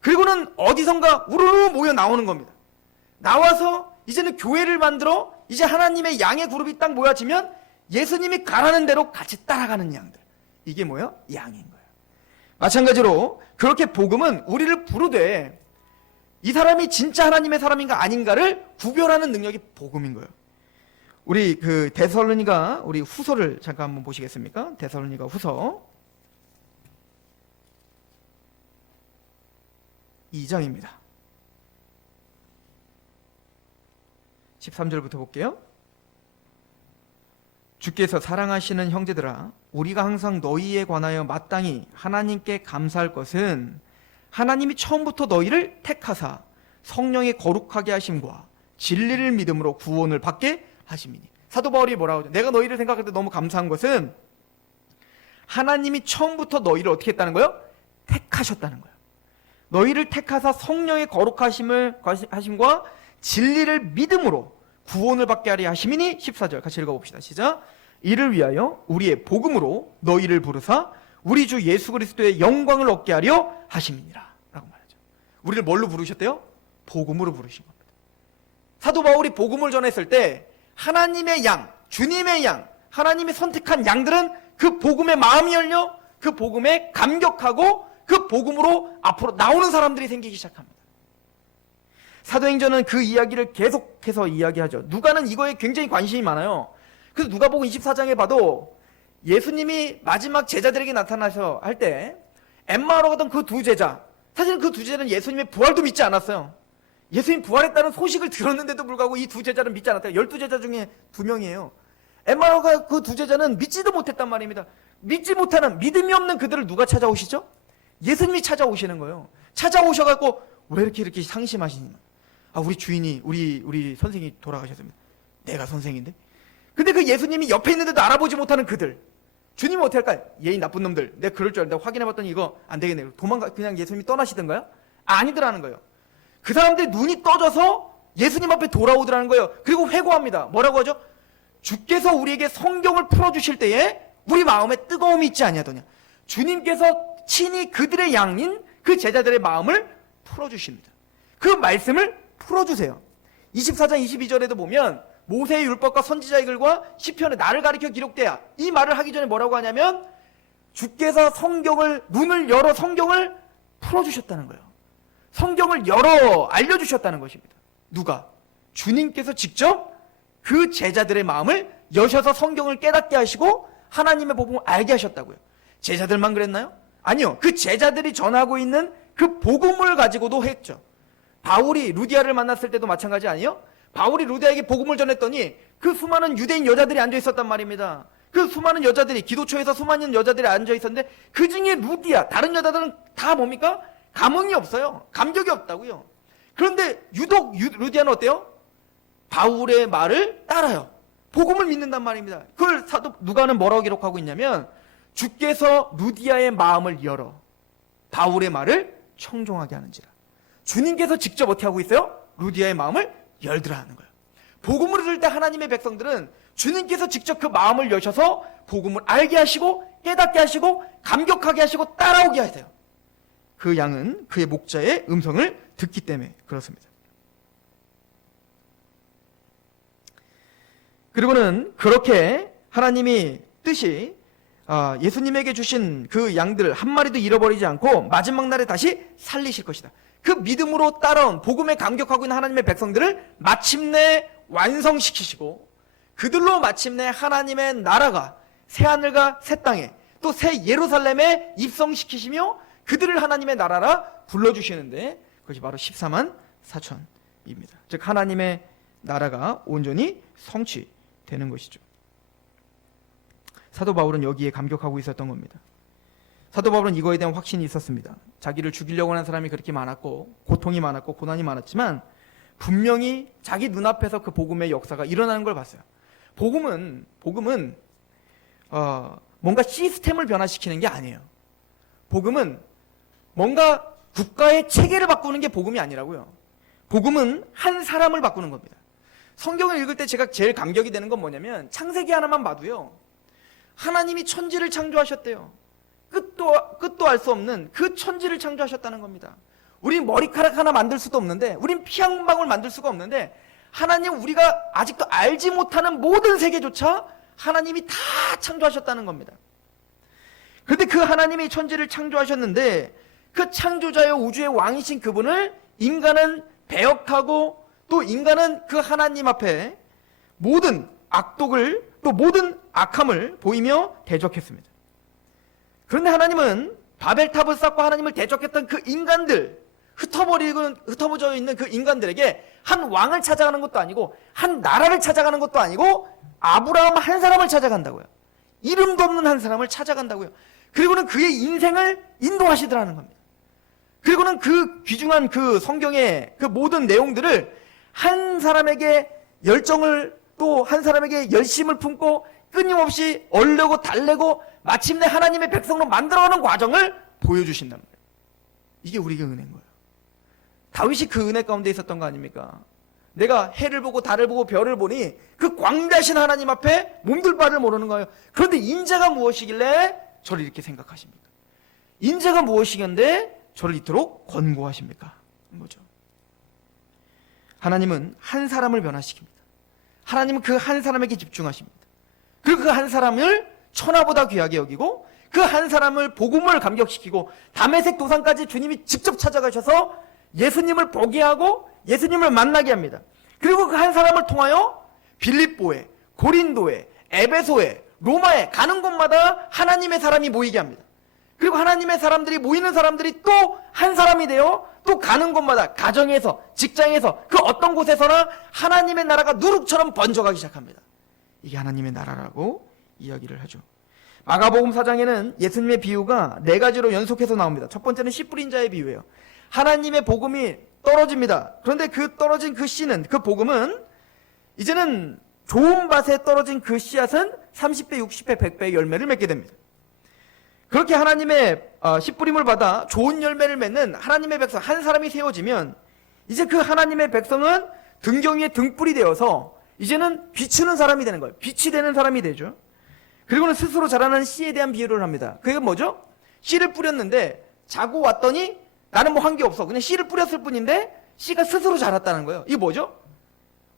그리고는 어디선가 우르르 모여 나오는 겁니다. 나와서 이제는 교회를 만들어 이제 하나님의 양의 그룹이 딱 모여지면 예수님이 가라는 대로 같이 따라가는 양들. 이게 뭐예요? 양인 거예요. 마찬가지로 그렇게 복음은 우리를 부르되 이 사람이 진짜 하나님의 사람인가 아닌가를 구별하는 능력이 복음인 거예요. 우리 그 데살로니가 우리 후서를 잠깐 한번 보시겠습니까? 데살로니가 후서 2장입니다. 13절부터 볼게요. 주께서 사랑하시는 형제들아, 우리가 항상 너희에 관하여 마땅히 하나님께 감사할 것은 하나님이 처음부터 너희를 택하사 성령의 거룩하게 하심과 진리를 믿음으로 구원을 받게 하심이니. 사도 바울이 뭐라고 하죠? 내가 너희를 생각할 때 너무 감사한 것은 하나님이 처음부터 너희를 어떻게 했다는 거예요? 택하셨다는 거예요. 너희를 택하사 성령의 거룩하심과 진리를 믿음으로 구원을 받게 하려 하심이니. 14절 같이 읽어봅시다. 시작. 이를 위하여 우리의 복음으로 너희를 부르사 우리 주 예수 그리스도의 영광을 얻게 하려 하심이니라 라고 말하죠. 우리를 뭘로 부르셨대요? 복음으로 부르신 겁니다. 사도 바울이 복음을 전했을 때 하나님의 양, 주님의 양, 하나님이 선택한 양들은 그 복음에 마음이 열려 그 복음에 감격하고 그 복음으로 앞으로 나오는 사람들이 생기기 시작합니다. 사도행전은 그 이야기를 계속해서 이야기하죠. 누가는 이거에 굉장히 관심이 많아요. 그래서 누가복음 24장에 봐도 예수님이 마지막 제자들에게 나타나셔 할 때 엠마오로 가던 그 두 제자, 사실 그 두 제자는 예수님의 부활도 믿지 않았어요. 예수님 부활했다는 소식을 들었는데도 불구하고 이 두 제자는 믿지 않았대요. 12제자 중에 2명이에요. 엠마오가 그 두 제자는 믿지도 못했단 말입니다. 믿지 못하는, 믿음이 없는 그들을 누가 찾아오시죠? 예수님이 찾아오시는 거예요. 찾아오셔갖고 왜 이렇게 상심하시니? 아, 우리 주인이, 우리 선생이 돌아가셨습니다. 내가 선생인데? 근데 그 예수님이 옆에 있는데도 알아보지 못하는 그들, 주님은 어떻게 할까요? 얘 나쁜 놈들, 내가 그럴 줄 알았는데 확인해봤더니 이거 안 되겠네. 그냥 예수님이 떠나시던가요? 아니더라는 거예요. 그 사람들이 눈이 떠져서 예수님 앞에 돌아오더라는 거예요. 그리고 회고합니다. 뭐라고 하죠? 주께서 우리에게 성경을 풀어주실 때에 우리 마음에 뜨거움이 있지 아니하더냐. 주님께서 친히 그들의 양인 그 제자들의 마음을 풀어주십니다. 그 말씀을 풀어주세요. 24장 22절에도 보면 모세의 율법과 선지자의 글과 시편에 나를 가리켜 기록되야, 이 말을 하기 전에 뭐라고 하냐면 주께서 성경을, 눈을 열어 성경을 풀어주셨다는 거예요. 성경을 열어 알려주셨다는 것입니다. 누가? 주님께서 직접 그 제자들의 마음을 여셔서 성경을 깨닫게 하시고 하나님의 복음을 알게 하셨다고요. 제자들만 그랬나요? 아니요. 그 제자들이 전하고 있는 그 복음을 가지고도 했죠. 바울이 루디아를 만났을 때도 마찬가지 아니에요? 바울이 루디아에게 복음을 전했더니 그 수많은 유대인 여자들이 앉아 있었단 말입니다. 그 수많은 여자들이, 기도처에서 수많은 여자들이 앉아 있었는데 그 중에 루디아, 다른 여자들은 다 뭡니까? 감흥이 없어요. 감격이 없다고요. 그런데 유독 루디아는 어때요? 바울의 말을 따라요. 복음을 믿는단 말입니다. 그걸 사도 누가는 뭐라고 기록하고 있냐면 주께서 루디아의 마음을 열어 바울의 말을 청종하게 하는지라. 주님께서 직접 어떻게 하고 있어요? 루디아의 마음을 열더라 하는 거예요. 복음을 들을 때 하나님의 백성들은 주님께서 직접 그 마음을 여셔서 복음을 알게 하시고 깨닫게 하시고 감격하게 하시고 따라오게 하세요. 그 양은 그의 목자의 음성을 듣기 때문에 그렇습니다. 그리고는 그렇게 하나님이 뜻이 예수님에게 주신 그 양들 한 마리도 잃어버리지 않고 마지막 날에 다시 살리실 것이다. 그 믿음으로 따라온 복음에 감격하고 있는 하나님의 백성들을 마침내 완성시키시고 그들로 마침내 하나님의 나라가 새하늘과 새 땅에 또 새 예루살렘에 입성시키시며 그들을 하나님의 나라라 불러주시는데 그것이 바로 14만 4천입니다. 즉 하나님의 나라가 온전히 성취되는 것이죠. 사도 바울은 여기에 감격하고 있었던 겁니다. 사도 바울은 이거에 대한 확신이 있었습니다. 자기를 죽이려고 하는 사람이 그렇게 많았고 고통이 많았고 고난이 많았지만 분명히 자기 눈앞에서 그 복음의 역사가 일어나는 걸 봤어요. 복음은 뭔가 시스템을 변화시키는 게 아니에요. 복음은 뭔가 국가의 체계를 바꾸는 게 복음이 아니라고요. 복음은 한 사람을 바꾸는 겁니다. 성경을 읽을 때 제가 제일 감격이 되는 건 뭐냐면 창세기 하나만 봐도요. 하나님이 천지를 창조하셨대요. 끝도 알 수 없는 그 천지를 창조하셨다는 겁니다. 우린 머리카락 하나 만들 수도 없는데, 우린 피 한 방울 만들 수가 없는데 하나님 우리가 아직도 알지 못하는 모든 세계조차 하나님이 다 창조하셨다는 겁니다. 그런데 그 하나님이 천지를 창조하셨는데 그 창조자여 우주의 왕이신 그분을 인간은 배역하고 또 인간은 그 하나님 앞에 모든 악독을 또 모든 악함을 보이며 대적했습니다. 그런데 하나님은 바벨탑을 쌓고 하나님을 대적했던 그 인간들, 흩어져 있는 그 인간들에게 한 왕을 찾아가는 것도 아니고 한 나라를 찾아가는 것도 아니고 아브라함 한 사람을 찾아간다고요. 이름도 없는 한 사람을 찾아간다고요. 그리고는 그의 인생을 인도하시더라는 겁니다. 그리고는 그 귀중한 그 성경의 그 모든 내용들을 한 사람에게 열정을 또 한 사람에게 열심을 품고 끊임없이 얼려고 달래고 마침내 하나님의 백성으로 만들어가는 과정을 보여주신단 말이에요. 이게 우리에게 은혜인 거예요. 다윗이 그 은혜 가운데 있었던 거 아닙니까? 내가 해를 보고 달을 보고 별을 보니 그 광대하신 하나님 앞에 몸둘 바를 모르는 거예요. 그런데 인자가 무엇이길래 저를 이렇게 생각하십니까? 인자가 무엇이겠는데 저를 이토록 권고하십니까? 뭐죠? 하나님은 한 사람을 변화시킵니다. 하나님은 그 한 사람에게 집중하십니다. 그리고 그 한 사람을 천하보다 귀하게 여기고 그 한 사람을 복음을 감격시키고 다메섹 도상까지 주님이 직접 찾아가셔서 예수님을 보게 하고 예수님을 만나게 합니다. 그리고 그 한 사람을 통하여 빌립보에, 고린도에, 에베소에, 로마에 가는 곳마다 하나님의 사람이 모이게 합니다. 그리고 하나님의 사람들이 모이는 사람들이 또 한 사람이 되어 또 가는 곳마다 가정에서, 직장에서, 그 어떤 곳에서나 하나님의 나라가 누룩처럼 번져가기 시작합니다. 이게 하나님의 나라라고 이야기를 하죠. 마가복음 4장에는 예수님의 비유가 4가지로 연속해서 나옵니다. 첫 번째는 씨 뿌린 자의 비유예요. 하나님의 복음이 떨어집니다. 그런데 그 떨어진 그 씨는, 그 복음은 이제는 좋은 밭에 떨어진 그 씨앗은 30배, 60배, 100배의 열매를 맺게 됩니다. 그렇게 하나님의 씨 뿌림을 받아 좋은 열매를 맺는 하나님의 백성 한 사람이 세워지면 이제 그 하나님의 백성은 등경 위에 등불이 되어서 이제는 비추는 사람이 되는 거예요. 빛이 되는 사람이 되죠. 그리고는 스스로 자라는 씨에 대한 비유를 합니다. 그게 뭐죠? 씨를 뿌렸는데 자고 왔더니 나는 뭐 한 게 없어. 그냥 씨를 뿌렸을 뿐인데 씨가 스스로 자랐다는 거예요. 이게 뭐죠?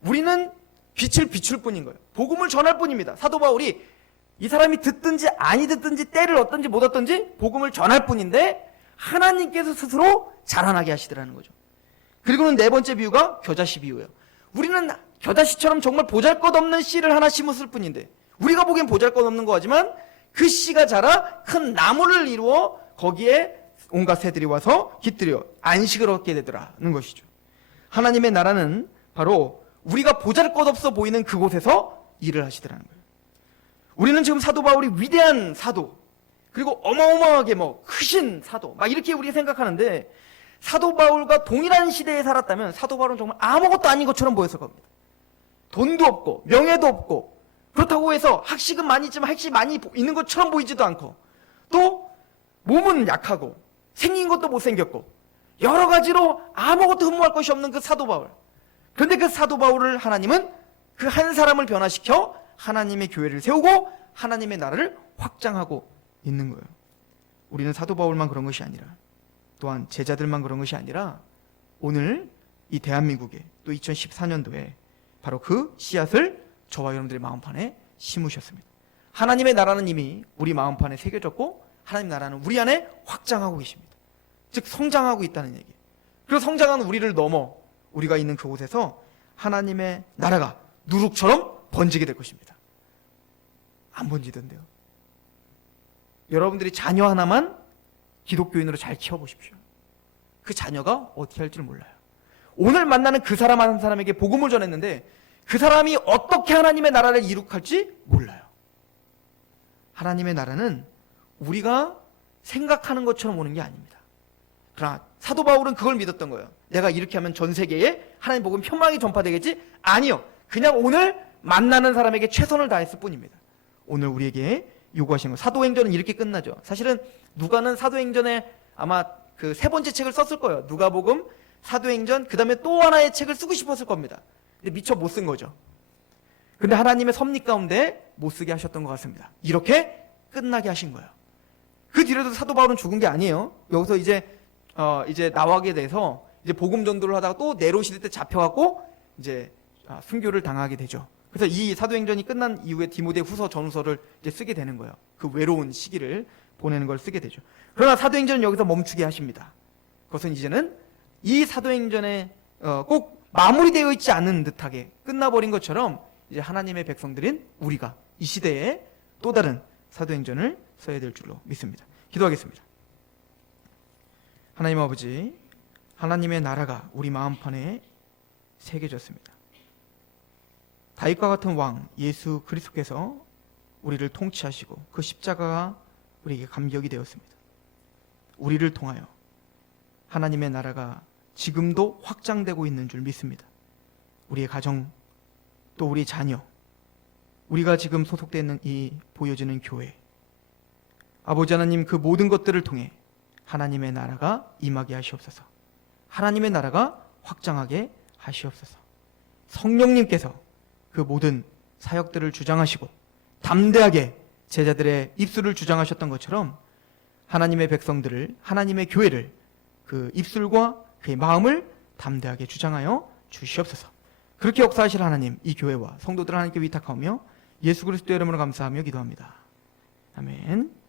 우리는 빛을 비출 뿐인 거예요. 복음을 전할 뿐입니다. 사도 바울이 이 사람이 듣든지 아니 듣든지 때를 얻든지 못 얻든지 복음을 전할 뿐인데 하나님께서 스스로 자라나게 하시더라는 거죠. 그리고는 4번째 비유가 겨자씨 비유예요. 우리는 겨자씨처럼 정말 보잘것없는 씨를 하나 심었을 뿐인데 우리가 보기엔 보잘것없는 거 같지만 그 씨가 자라 큰 나무를 이루어 거기에 온갖 새들이 와서 깃들여 안식을 얻게 되더라는 것이죠. 하나님의 나라는 바로 우리가 보잘것없어 보이는 그곳에서 일을 하시더라는 거예요. 우리는 지금 사도 바울이 위대한 사도 그리고 어마어마하게 크신 사도 막 이렇게 우리가 생각하는데 사도 바울과 동일한 시대에 살았다면 사도 바울은 정말 아무것도 아닌 것처럼 보였을 겁니다. 돈도 없고 명예도 없고 그렇다고 해서 학식은 많이 있지만 학식이 많이 있는 것처럼 보이지도 않고 또 몸은 약하고 생긴 것도 못생겼고 여러 가지로 아무것도 흠모할 것이 없는 그 사도 바울. 그런데 그 사도 바울을 하나님은 그 한 사람을 변화시켜 하나님의 교회를 세우고 하나님의 나라를 확장하고 있는 거예요. 우리는 사도 바울만 그런 것이 아니라 또한 제자들만 그런 것이 아니라 오늘 이 대한민국에 또 2014년도에 바로 그 씨앗을 저와 여러분들의 마음판에 심으셨습니다. 하나님의 나라는 이미 우리 마음판에 새겨졌고 하나님 나라는 우리 안에 확장하고 계십니다. 즉 성장하고 있다는 얘기. 그리고 성장한 우리를 넘어 우리가 있는 그곳에서 하나님의 나라가 누룩처럼 번지게 될 것입니다. 안 번지던데요. 여러분들이 자녀 하나만 기독교인으로 잘 키워보십시오. 그 자녀가 어떻게 할 줄 몰라요. 오늘 만나는 그 사람 한 사람에게 복음을 전했는데 그 사람이 어떻게 하나님의 나라를 이룩할지 몰라요. 하나님의 나라는 우리가 생각하는 것처럼 오는 게 아닙니다. 그러나 사도 바울은 그걸 믿었던 거예요. 내가 이렇게 하면 전 세계에 하나님 복음 편망이 전파되겠지? 아니요. 그냥 오늘 만나는 사람에게 최선을 다했을 뿐입니다. 오늘 우리에게 요구하시는 거. 사도행전은 이렇게 끝나죠. 사실은 누가는 사도행전에 아마 그 3번째 책을 썼을 거예요. 누가복음, 사도행전, 그 다음에 또 하나의 책을 쓰고 싶었을 겁니다. 근데 미처 못 쓴 거죠. 근데 하나님의 섭리 가운데 못 쓰게 하셨던 것 같습니다. 이렇게 끝나게 하신 거예요. 그 뒤로도 사도 바울은 죽은 게 아니에요. 여기서 이제 나가게 돼서 이제 복음 전도를 하다가 또 네로 시대 때 잡혀갖고 이제 순교를 당하게 되죠. 그래서 이 사도행전이 끝난 이후에 디모데후서 전후서를 이제 쓰게 되는 거예요. 그 외로운 시기를 보내는 걸 쓰게 되죠. 그러나 사도행전은 여기서 멈추게 하십니다. 그것은 이제는 이 사도행전에 꼭 마무리되어 있지 않은 듯하게 끝나버린 것처럼 이제 하나님의 백성들인 우리가 이 시대에 또 다른 사도행전을 써야 될 줄로 믿습니다. 기도하겠습니다. 하나님 아버지, 하나님의 나라가 우리 마음판에 새겨졌습니다. 다윗과 같은 왕 예수 그리스도께서 우리를 통치하시고 그 십자가가 우리에게 감격이 되었습니다. 우리를 통하여 하나님의 나라가 지금도 확장되고 있는 줄 믿습니다. 우리의 가정, 또 우리 자녀, 우리가 지금 소속되어 있는 이 보여지는 교회, 아버지 하나님, 그 모든 것들을 통해 하나님의 나라가 임하게 하시옵소서. 하나님의 나라가 확장하게 하시옵소서. 성령님께서 그 모든 사역들을 주장하시고 담대하게 제자들의 입술을 주장하셨던 것처럼 하나님의 백성들을, 하나님의 교회를 그 입술과 그의 마음을 담대하게 주장하여 주시옵소서. 그렇게 역사하실 하나님, 이 교회와 성도들 하나님께 위탁하며 예수 그리스도의 이름으로 감사하며 기도합니다. 아멘.